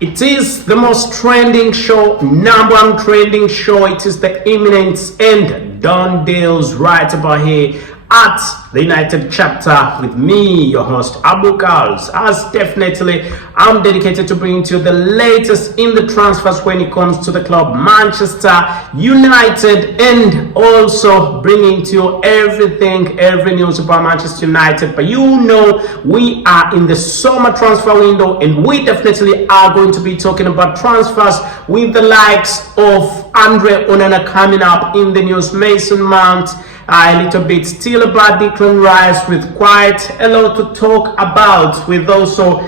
It is the most trending show, number one trending show. It is the Imminent and Done Deals right about here at the United chapter with me, your host KALS. As definitely I'm dedicated to bringing to you the latest in the transfers when it comes to the club Manchester United, and also bringing to you every news about Manchester United. But you know, we are in the summer transfer window, and we definitely are going to be talking about transfers with the likes of Adrien Rabiot coming up in the news, Mason Mount, a little bit still about Declan Rice, with quite a lot to talk about, with also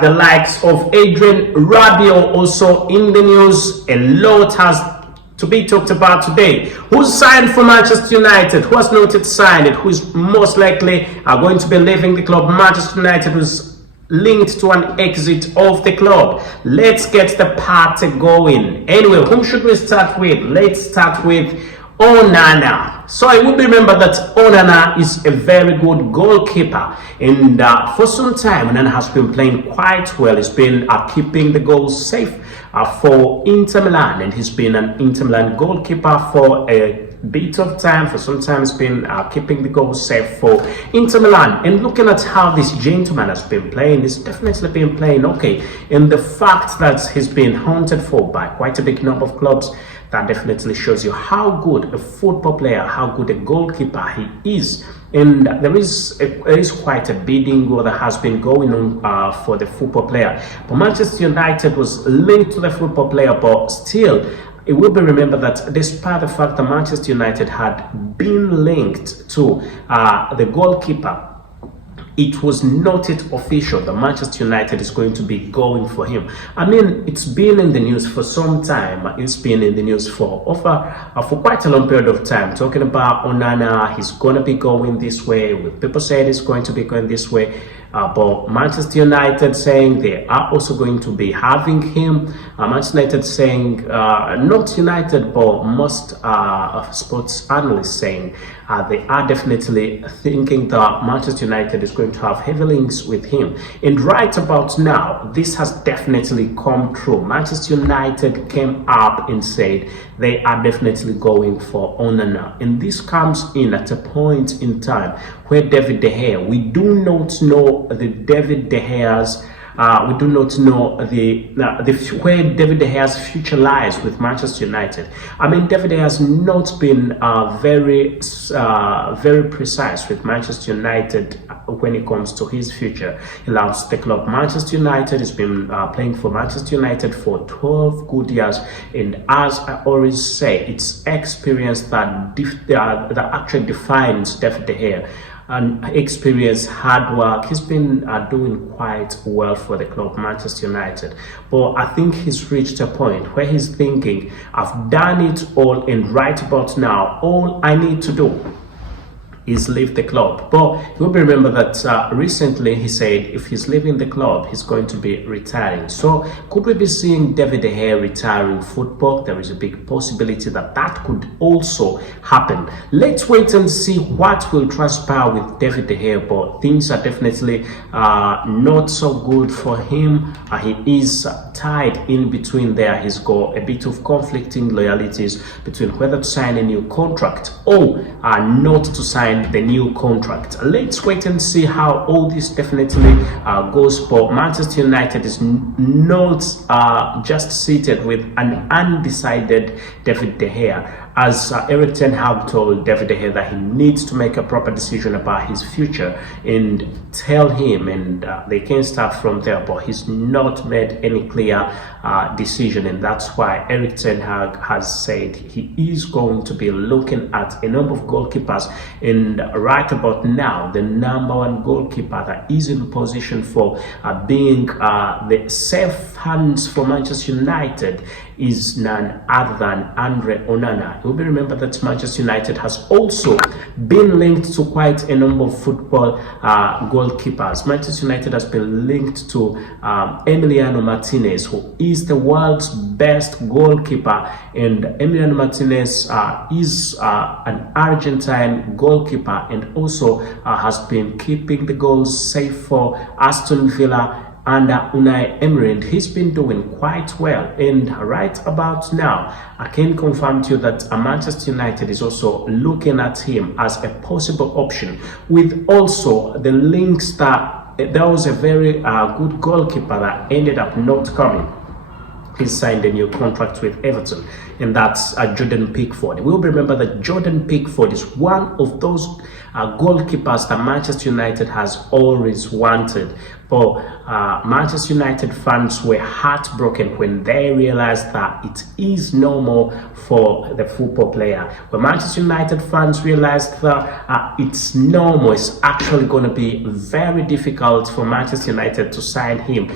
the likes of Adrien Rabiot also in the news. A lot has to be talked about today. Who's signed for Manchester United? Who has not yet signed it? Who is most likely going to be leaving the club? Manchester United was linked to an exit of the club. Let's get the party going. Anyway, whom should we start with? Let's start with Onana. So I would remember that Onana is a very good goalkeeper, and for some time Onana has been playing quite well. He's been keeping the goals safe for Inter Milan, and he's been an Inter Milan goalkeeper for a bit of time. For some time he's been keeping the goals safe for Inter Milan. And looking at how this gentleman has been playing, he's definitely been playing okay, and the fact that he's been hunted for by quite a big number of clubs, that definitely shows you how good a football player, how good a goalkeeper he is. And there is quite a bidding war that has been going on for the football player. But Manchester United was linked to the football player, but still, it will be remembered that despite the fact that Manchester United had been linked to the goalkeeper, it was not yet official that Manchester United is going to be going for him. I mean, it's been in the news for some time. It's been in the news for quite a long period of time, talking about Onana. He's going to be going this way. People said he's going to be going this way. But Manchester United saying they are also going to be having him. Manchester United saying, not United, but most sports analysts saying they are definitely thinking that Manchester United is going to have heavy links with him. And right about now, this has definitely come true. Manchester United came up and said they are definitely going for Onana. And this comes in at a point in time where David De Gea, we do not know the David De Gea's we do not know where David De Gea's future lies with Manchester United. I mean, David De Gea has not been very precise with Manchester United when it comes to his future. He loves the club Manchester United. He's been playing for Manchester United for 12 good years, and as I always say, it's experience that actually defines David De Gea. And experience, hard work. He's been doing quite well for the club Manchester United, but I think he's reached a point where he's thinking, I've done it all, and right about now all I need to do is leave the club. But you will remember that recently he said if he's leaving the club, he's going to be retiring. So could we be seeing David De Gea retiring football? There is a big possibility that that could also happen. Let's wait and see what will transpire with David De Gea, but things are definitely not so good for him. He is tied in between there. He's got a bit of conflicting loyalties between whether to sign a new contract or not to sign the new contract. Let's wait and see how all this definitely goes. But Manchester United is not just seated with an undecided David De Gea, as Erik ten Hag told David De Gea that he needs to make a proper decision about his future and tell him, and they can start from there. But he's not made any clear decision, and that's why Erik ten Hag has said he is going to be looking at a number of goalkeepers, and right about now the number one goalkeeper that is in position for being the safe hands for Manchester United is none other than Adrien Onana. You will remember that Manchester United has also been linked to quite a number of football goalkeepers. Manchester United has been linked to Emiliano Martinez, who is the world's best goalkeeper, and Emiliano Martinez is an Argentine goalkeeper, and also has been keeping the goals safe for Aston Villa under Unai Emery, and he's been doing quite well. And right about now, I can confirm to you that Manchester United is also looking at him as a possible option, with also the links that there was a very good goalkeeper that ended up not coming. He signed a new contract with Everton, and that's Jordan Pickford. We'll remember that Jordan Pickford is one of those goalkeepers that Manchester United has always wanted. But Manchester United fans were heartbroken when they realized that it is normal for the football player. When Manchester United fans realized that it's normal, it's actually going to be very difficult for Manchester United to sign him.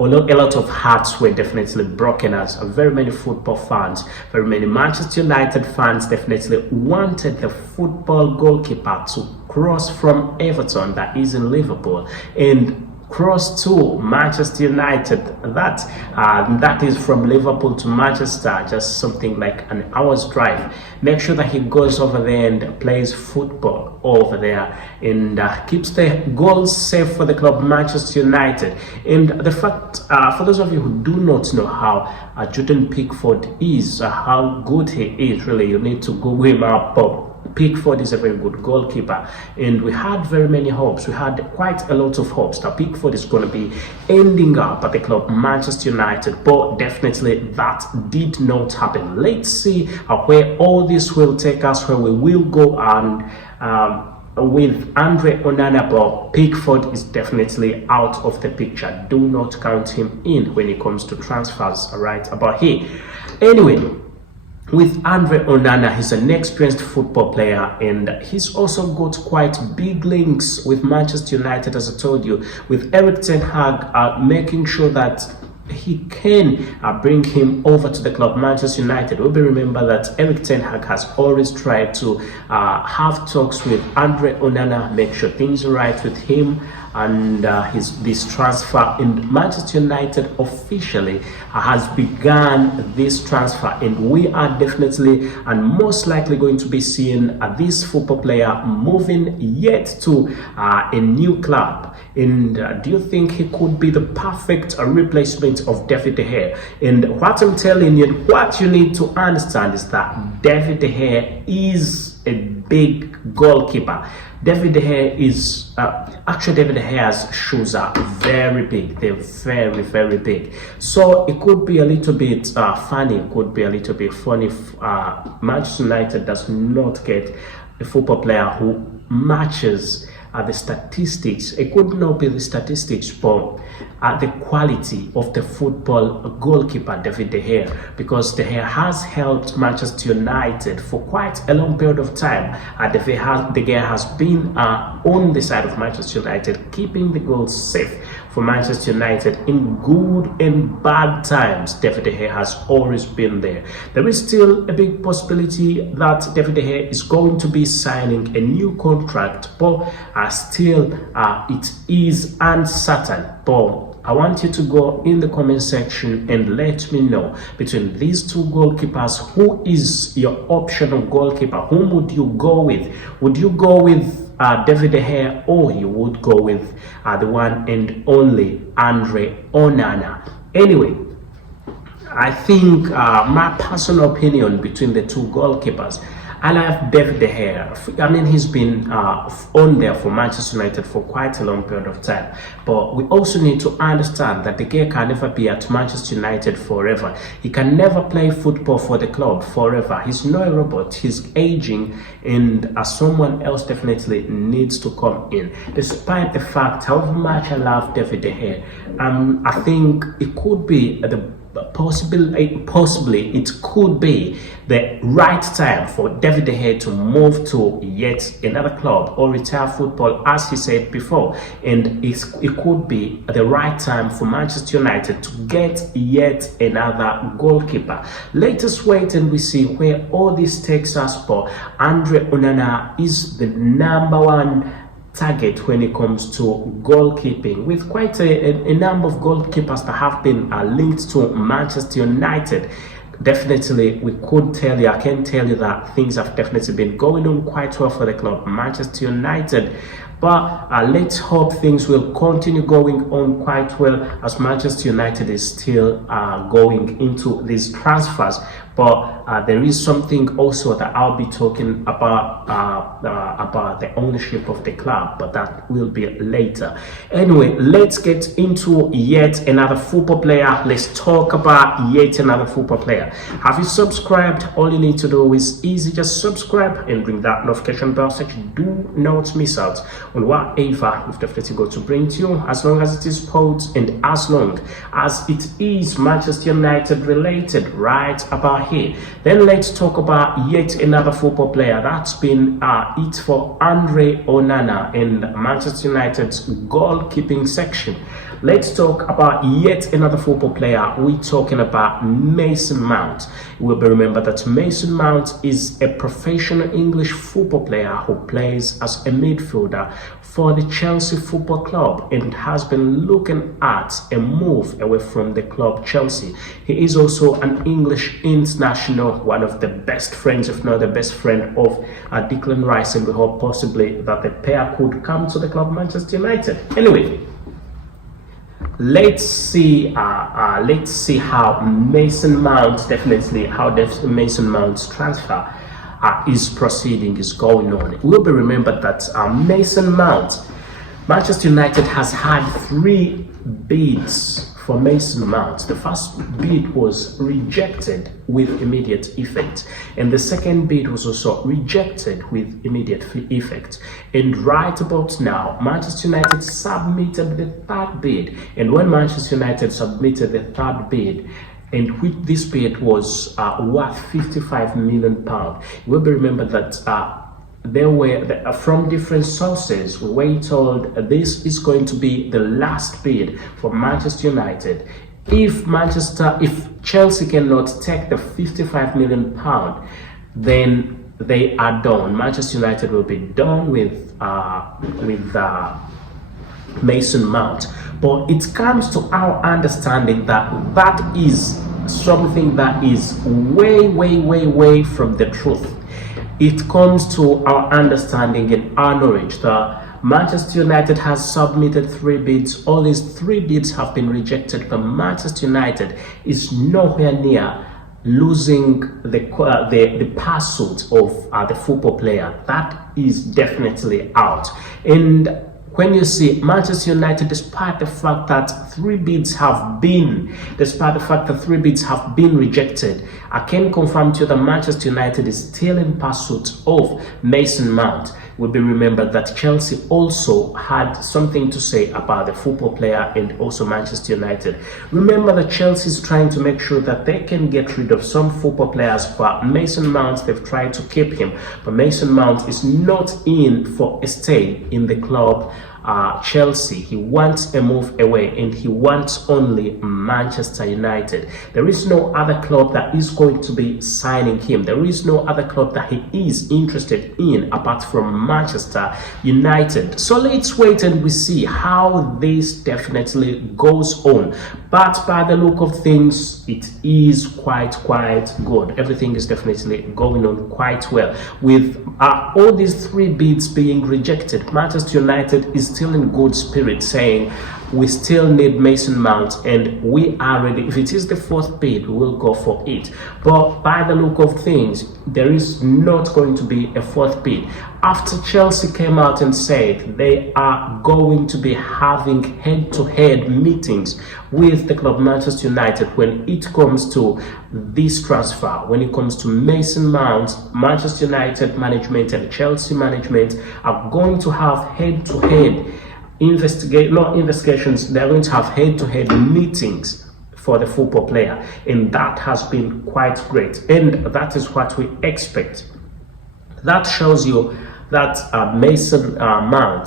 Although a lot of hearts were definitely broken, as very many football fans, very many Manchester United fans definitely wanted the football goalkeeper to cross from Everton, that is in Liverpool, and cross to Manchester United. That is from Liverpool to Manchester, just something like an hour's drive. Make sure that he goes over there and plays football over there, and keeps the goals safe for the club Manchester United. And the fact, for those of you who do not know how Jordan Pickford is, how good he is, really, you need to Google him up. Pickford is a very good goalkeeper, and we had very many hopes. We had quite a lot of hopes that Pickford is going to be ending up at the club Manchester United, but definitely that did not happen. Let's see where all this will take us, where we will go, and with Andre Onana, but Pickford is definitely out of the picture. Do not count him in when it comes to transfers right about here. Anyway, with Andre Onana, he's an experienced football player, and he's also got quite big links with Manchester United, as I told you, with Erik ten Hag making sure that he can bring him over to the club Manchester United. We'll remember that Erik ten Hag has always tried to have talks with Andre Onana, make sure things are right with him and this transfer. And Manchester United officially has begun this transfer, and we are definitely and most likely going to be seeing this football player moving yet to a new club. And do you think he could be the perfect replacement of David De Gea? And what I'm telling you, what you need to understand is that David De Gea is a big goalkeeper. David De Gea is actually, David De Gea's shoes are very big. They're very, very big. So it could be a little bit funny. It could be a little bit funny if Manchester United does not get a football player who matches the statistics. It could not be the statistics, but the quality of the football goalkeeper David De Gea, because De Gea has helped Manchester United for quite a long period of time. De Gea has been on the side of Manchester United, keeping the goals safe for Manchester United in good and bad times. David De Gea has always been there. There is still a big possibility that David De Gea is going to be signing a new contract, but still it is uncertain. But I want you to go in the comment section and let me know, between these two goalkeepers, who is your optional goalkeeper? Whom would you go with? Would you go with David De Gea, or you would go with the one and only Andre Onana? Anyway, I think my personal opinion between the two goalkeepers, I love David De Gea. I mean, he's been on there for Manchester United for quite a long period of time. But we also need to understand that De Gea can never be at Manchester United forever. He can never play football for the club forever. He's not a robot. He's aging, and someone else definitely needs to come in. Despite the fact, however much I love David De Gea, I think it could be possibly it could be the right time for David De Gea to move to yet another club or retire football, as he said before. And it could be the right time for Manchester United to get yet another goalkeeper. Let us wait and we see where all this takes us. For Andre Onana is the number one target when it comes to goalkeeping, with quite a number of goalkeepers that have been linked to Manchester United. Definitely, I can tell you that things have definitely been going on quite well for the club Manchester United. But let's hope things will continue going on quite well, as Manchester United is still going into these transfers. But there is something also that I'll be talking about the ownership of the club, but that will be later. Anyway, let's get into yet another football player. Let's talk about yet another football player. Have you subscribed? All you need to do is easy, just subscribe and ring that notification bell so you do not miss out on whatever we've definitely got to bring to you, as long as it is sports and as long as it is Manchester United related right about here. Then let's talk about yet another football player. That's been it for Andre Onana in Manchester United's goalkeeping section. Let's talk about yet another football player. We're talking about Mason Mount. You will remember that Mason Mount is a professional English football player who plays as a midfielder for the Chelsea Football Club and has been looking at a move away from the club Chelsea. He is also an English international, one of the best friends, if not the best friend of Declan Rice, and we hope possibly that the pair could come to the club Manchester United. Anyway, let's see how Mason Mount, definitely how Mason Mount's transfer is proceeding, is going on. It will be remembered that Mason Mount, Manchester United has had 3 bids for Mason Mount. The first bid was rejected with immediate effect, and the second bid was also rejected with immediate effect. And right about now, Manchester United submitted the 3rd bid, and when Manchester United submitted the 3rd bid, and with this bid was worth £55 million, you will be remembered that there were from different sources we were told this is going to be the last bid for Manchester United. If Chelsea cannot take the £55 million, then they are done. Manchester United will be done with Mason Mount. But it comes to our understanding that that is something that is way from the truth. It comes to our understanding and our knowledge that Manchester United has submitted 3 bids. All these 3 bids have been rejected, but Manchester United is nowhere near losing the pursuit of the football player. That is definitely out. And when you see Manchester United, despite the fact that 3 bids have been rejected, I can confirm to you that Manchester United is still in pursuit of Mason Mount. It will be remembered that Chelsea also had something to say about the football player, and also Manchester United. Remember that Chelsea is trying to make sure that they can get rid of some football players, but Mason Mount, they've tried to keep him. But Mason Mount is not in for a stay in the club Chelsea. He wants a move away, and he wants only Manchester United. There is no other club that is going to be signing him. There is no other club that he is interested in apart from Manchester United. So let's wait and we see how this definitely goes on. But by the look of things, it is quite good. Everything is definitely going on quite well. With all these 3 bids being rejected, Manchester United is still in good spirit, saying we still need Mason Mount and we are ready. If it is the 4th bid, we will go for it. But by the look of things, there is not going to be a 4th bid. After Chelsea came out and said they are going to be having head-to-head meetings with the club Manchester United when it comes to this transfer, when it comes to Mason Mount, Manchester United management and Chelsea management are going to have head-to-head investigations. They're going to have head-to-head meetings for the football player, and that has been quite great, and that is what we expect. That shows you that Mason Mount,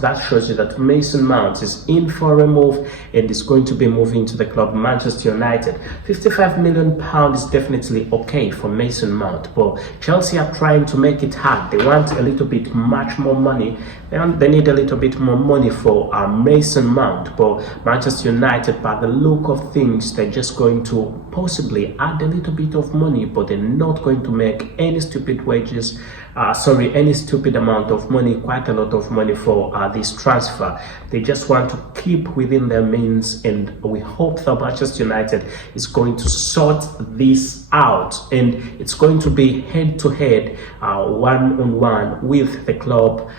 that shows you that Mason Mount is in for a move and is going to be moving to the club Manchester United. £55 million is definitely okay for Mason Mount, but Chelsea are trying to make it hard. They want a little bit much more money. They need a little bit more money for Mason Mount, but Manchester United, by the look of things, they're just going to possibly add a little bit of money, but they're not going to make any stupid wages any stupid amount of money, quite a lot of money for this transfer. They just want to keep within their means, and we hope that Manchester United is going to sort this out, and it's going to be head-to-head, one-on-one with the club,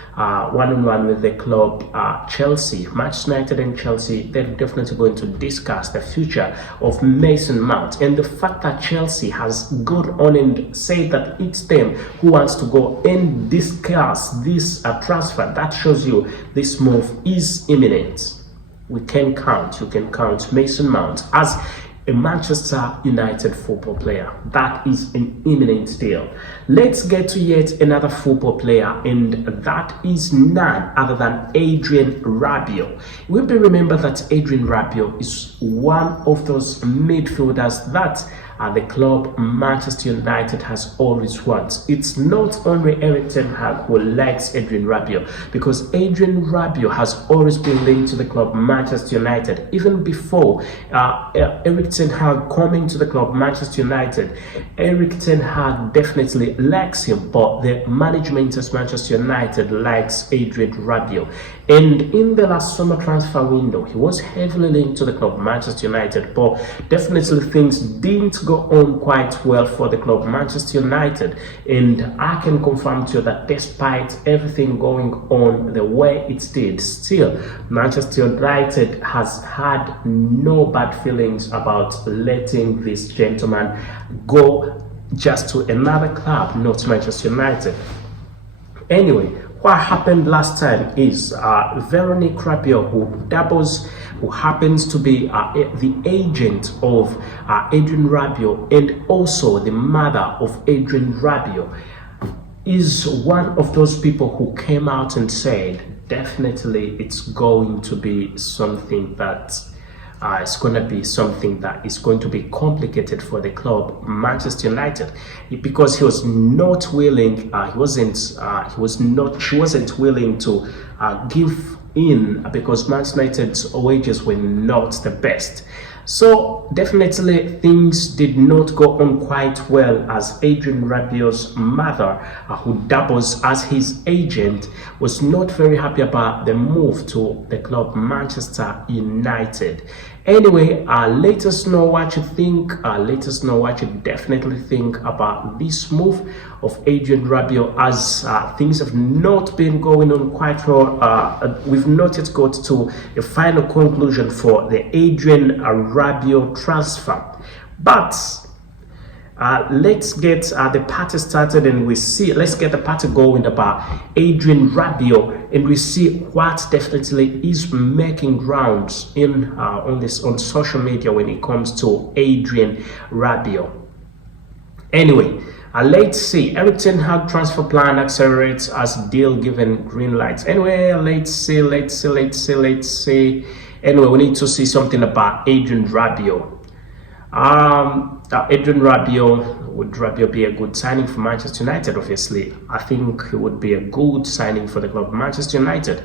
Chelsea. Manchester United and Chelsea, they're definitely going to discuss the future of Mason Mount, and the fact that Chelsea has gone on and said that it's them who wants to go and discuss this transfer. That shows you this move is imminent. You can count Mason Mount as a Manchester United football player. That is an imminent deal. Let's get to yet another football player, and that is none other than Adrien Rabiot. You will remember that Adrien Rabiot is one of those midfielders that the club Manchester United has always wanted. It's not only Erik ten Hag who likes Adrien Rabiot, because Adrien Rabiot has always been linked to the club Manchester United. Even before Erik ten Hag coming to the club Manchester United, Erik ten Hag definitely likes him, but the management of Manchester United likes Adrien Rabiot. And in the last summer transfer window, he was heavily linked to the club Manchester United, but definitely things didn't go on quite well for the club Manchester United. And I can confirm to you that despite everything going on the way it did, still Manchester United has had no bad feelings about letting this gentleman go just to another club, not Manchester United. Anyway, what happened last time is Veronique Rabiot, who happens to be the agent of Adrien Rabiot and also the mother of Adrien Rabiot, is one of those people who came out and said definitely it's going to be something that it's going to be something that is going to be complicated for the club Manchester United, because he was not willing, she wasn't willing to give in, because Manchester United's wages were not the best. So definitely things did not go on quite well, as Adrien Rabiot's mother, who doubles as his agent, was not very happy about the move to the club Manchester United. Anyway, let us know what you think. Let us know what you definitely think about this move of Adrien Rabiot, as things have not been going on quite well. We've not yet got to a final conclusion for the Adrien Rabiot transfer. But let's get the party started, and let's get the party going about Adrien Rabiot, and we see what definitely is making rounds on social media when it comes to Adrien Rabiot. Anyway, let's see. Erik ten Hag transfer plan accelerates as deal given green lights. Anyway, let's see. Anyway, we need to see something about Adrien Rabiot. Adrien Rabiot, would Rabiot be a good signing for Manchester United? Obviously, I think he would be a good signing for the club Manchester United.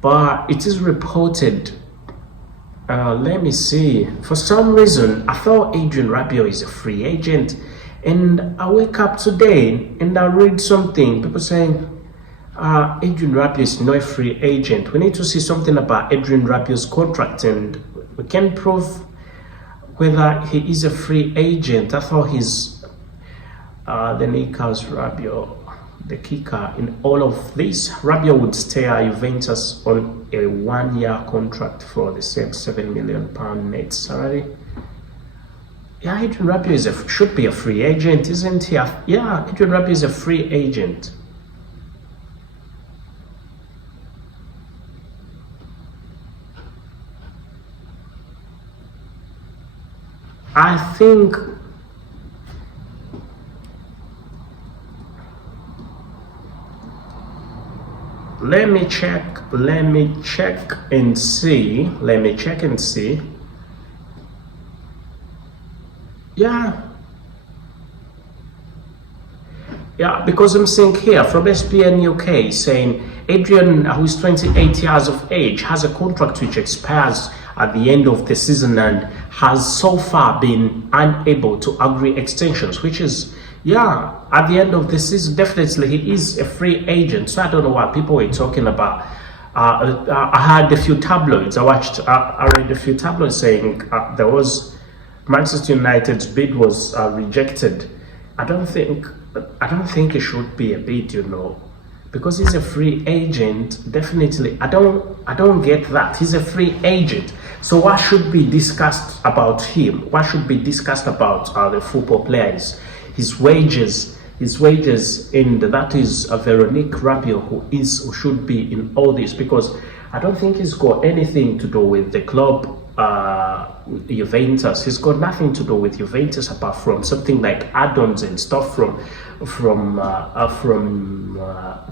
But it is reported, let me see, for some reason I thought Adrien Rabiot is a free agent, and I wake up today and I read something, people saying Adrien Rabiot is not a free agent. We need to see something about Adrien Rabiot's contract, and we can prove whether he is a free agent. I thought he's the Nicolas Rabiot, the kicker in all of this. Rabiot would stay at Juventus on a 1-year contract for the same £7 million net salary. Yeah, Adrien Rabiot should be a free agent, isn't he? Yeah, Adrien Rabiot is a free agent. I think let me check and see. Yeah, because I'm seeing here from SPN UK saying Adrien, who is 28 years of age, has a contract which expires at the end of the season and has so far been unable to agree extensions, which is yeah, at the end of the season, definitely he is a free agent. So I don't know what people were talking about. I had a few tabloids. I read a few tabloids saying there was Manchester United's bid was rejected. I don't think it should be a bid, because he's a free agent. Definitely, I don't get that. He's a free agent. So what should be discussed about him? What should be discussed about the football players? His wages, and that is Veronique Rabiot, who should be in all this, because I don't think he's got anything to do with the club, Juventus. He's got nothing to do with Juventus apart from something like add-ons and stuff from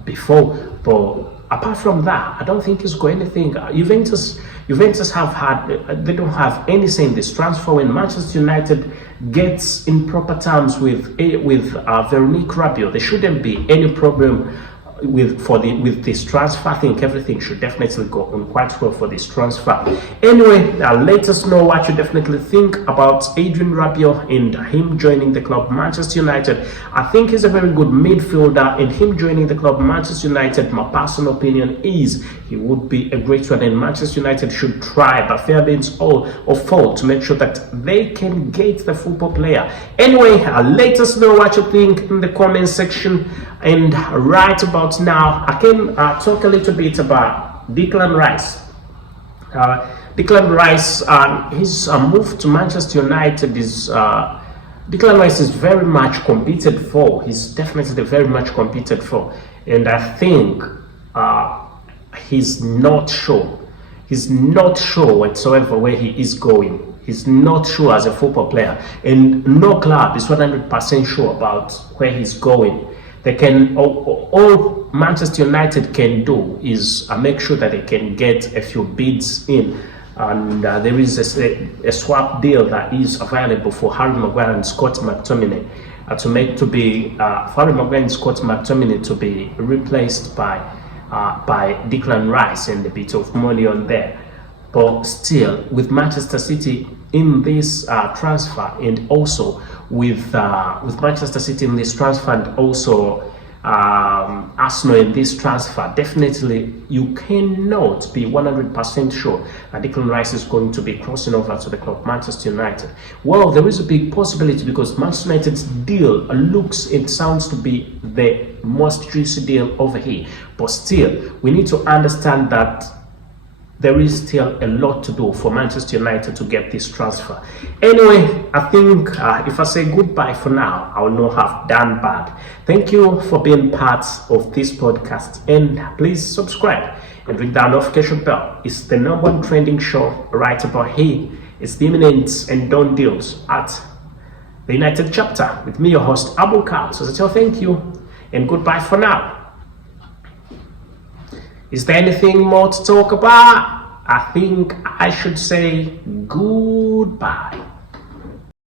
before. But apart from that, I don't think he's got anything. Juventus they don't have any say in this transfer. When Manchester United gets in proper terms with Veronique Rabiot, there shouldn't be any problem with this transfer. I think everything should definitely go on quite well for this transfer. Anyway, let us know what you definitely think about Adrien Rabiot and him joining the club Manchester United. I think he's a very good midfielder, and him joining the club Manchester United, my personal opinion is he would be a great one, and Manchester United should try by fair means or foul to make sure that they can get the football player. Anyway, let us know what you think in the comment section. And right about now, I can talk a little bit about Declan Rice. Declan Rice, his move to Manchester United is Declan Rice is very much competed for. He's definitely very much competed for, and I think he's not sure. He's not sure whatsoever where he is going. He's not sure as a football player, and no club is 100% sure about where he's going. They can all Manchester United can do is make sure that they can get a few bids in, and there is a swap deal that is available for Harry Maguire and Scott McTominay Harry Maguire and Scott McTominay to be replaced by Declan Rice, and a bit of money on there. But still, with Manchester City in this transfer, and also with Manchester City in this transfer, and also Arsenal in this transfer, definitely you cannot be 100% sure that Declan Rice is going to be crossing over to the club Manchester United. Well, there is a big possibility, because Manchester United's deal looks and sounds to be the most juicy deal over here. But still, we need to understand that there is still a lot to do for Manchester United to get this transfer. Anyway, I think if I say goodbye for now, I will not have done bad. Thank you for being part of this podcast, and please subscribe and ring the notification bell. It's the #1 trending show right about here. It's the Imminent and Done Deals at the United chapter with me, your host, KALS. So I tell thank you and goodbye for now. Is there anything more to talk about? I think I should say goodbye.